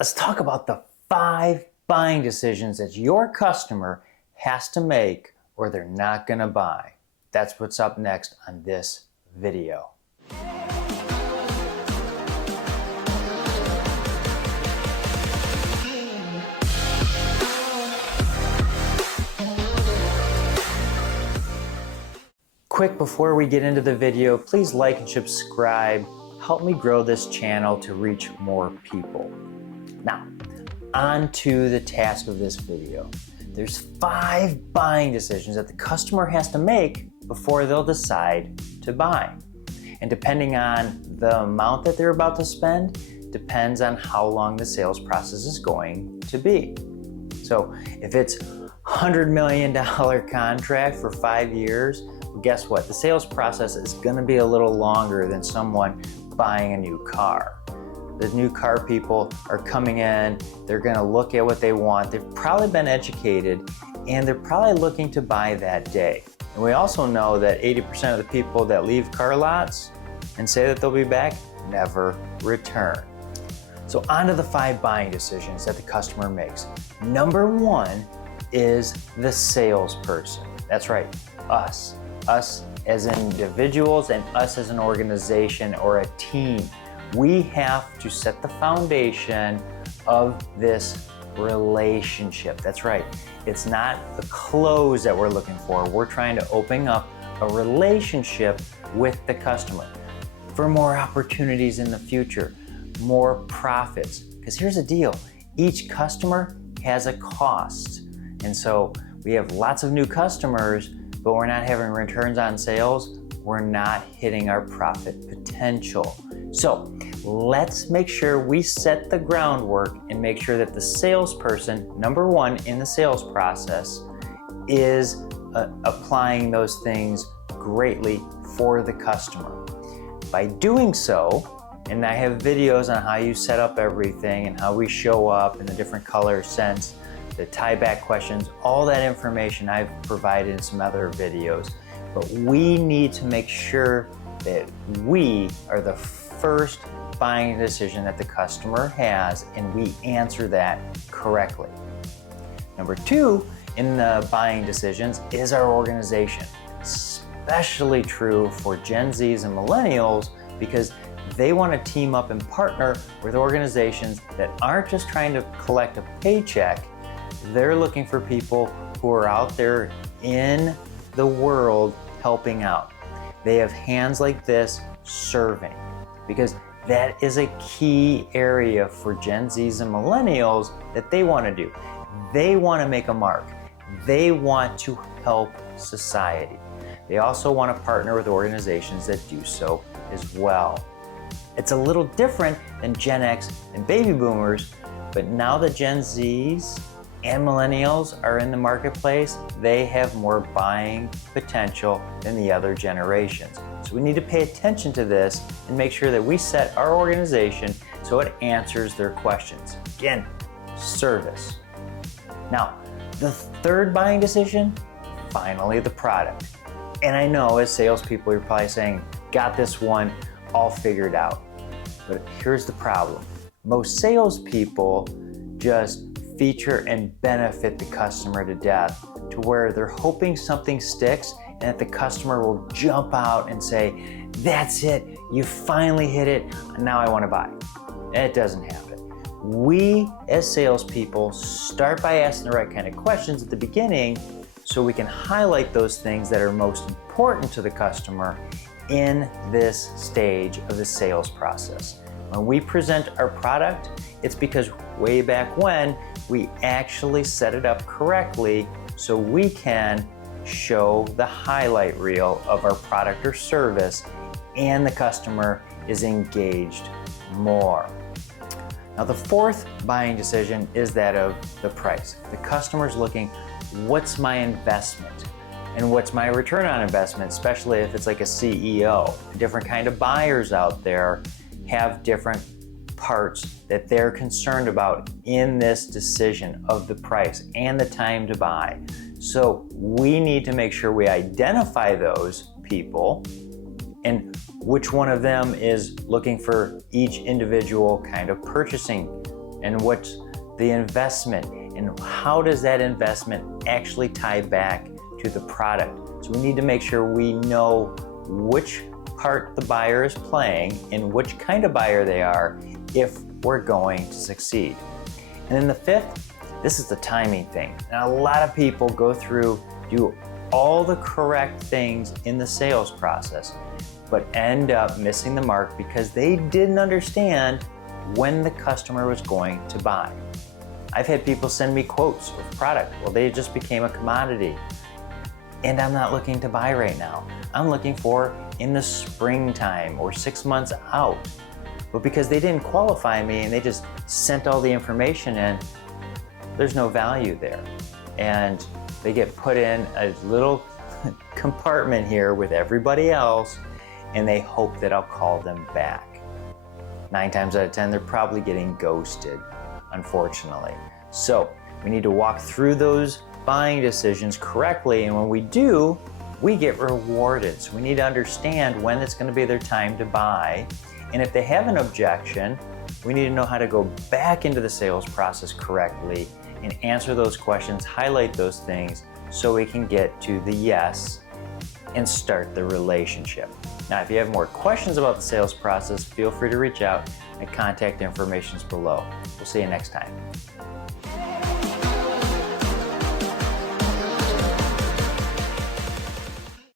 Let's talk about the 5 buying decisions that your customer has to make or they're not going to buy. That's what's up next on this video. Quick, before we get into the video, please like and subscribe. Help me grow this channel to reach more people. Now, on to the task of this video. There's 5 buying decisions that the customer has to make before they'll decide to buy. And depending on the amount that they're about to spend, depends on how long the sales process is going to be. So if it's $100 million contract for 5 years, well, guess what? The sales process is gonna be a little longer than someone buying a new car. The new car people are coming in, they're gonna look at what they want, they've probably been educated, and they're probably looking to buy that day. And we also know that 80% of the people that leave car lots and say that they'll be back never return. So on to the 5 buying decisions that the customer makes. Number 1 is the salesperson. That's right, us. Us as individuals and us as an organization or a team. We have to set the foundation of this relationship. That's right. It's not the close that we're looking for. We're trying to open up a relationship with the customer for more opportunities in the future, more profits. Because here's the deal, each customer has a cost. And so we have lots of new customers, but we're not having returns on sales. We're not hitting our profit potential. So let's make sure we set the groundwork and make sure that the salesperson, number 1 in the sales process, is applying those things greatly for the customer. By doing so, and I have videos on how you set up everything and how we show up in the different color scents, the tie-back questions, all that information I've provided in some other videos. But we need to make sure that we are the first buying decision that the customer has, and we answer that correctly. Number 2 in the buying decisions is our organization. Especially true for Gen Zs and millennials, because they want to team up and partner with organizations that aren't just trying to collect a paycheck. They're looking for people who are out there in the world helping out. They have hands like this serving, because that is a key area for Gen Zs and millennials that they want to do. They want to make a mark. They want to help society. They also want to partner with organizations that do so as well. It's a little different than Gen X and baby boomers, but now that Gen Zs and millennials are in the marketplace, they have more buying potential than the other generations. So we need to pay attention to this and make sure that we set our organization so it answers their questions. Again, service. Now, the 3rd buying decision, finally the product. And I know as salespeople, you're probably saying, got this one all figured out. But here's the problem. Most salespeople just feature and benefit the customer to death, to where they're hoping something sticks and that the customer will jump out and say, that's it, you finally hit it, now I want to buy. And it doesn't happen. We as salespeople start by asking the right kind of questions at the beginning so we can highlight those things that are most important to the customer in this stage of the sales process. When we present our product, it's because way back when we actually set it up correctly so we can show the highlight reel of our product or service, and the customer is engaged more. Now the 4th buying decision is that of the price. The customer's looking, what's my investment? And what's my return on investment, especially if it's like a CEO. Different kind of buyers out there have different parts that they're concerned about in this decision of the price and the time to buy. So we need to make sure we identify those people and which one of them is looking for each individual kind of purchasing and what's the investment, and how does that investment actually tie back to the product. So we need to make sure we know which part the buyer is playing and which kind of buyer they are if we're going to succeed. And then the fifth, this is the timing thing. And a lot of people go through, do all the correct things in the sales process, but end up missing the mark because they didn't understand when the customer was going to buy. I've had people send me quotes of product. Well, they just became a commodity. And I'm not looking to buy right now. I'm looking for in the springtime or 6 months out. But because they didn't qualify me and they just sent all the information in, there's no value there. And they get put in a little compartment here with everybody else, and they hope that I'll call them back. 9 times out of 10, they're probably getting ghosted, unfortunately. So we need to walk through those buying decisions correctly, and when we do, we get rewarded. So we need to understand when it's going to be their time to buy, and if they have an objection, we need to know how to go back into the sales process correctly and answer those questions, highlight those things, so we can get to the yes and start the relationship. Now, if you have more questions about the sales process, feel free to reach out. My contact information is below. We'll see you next time.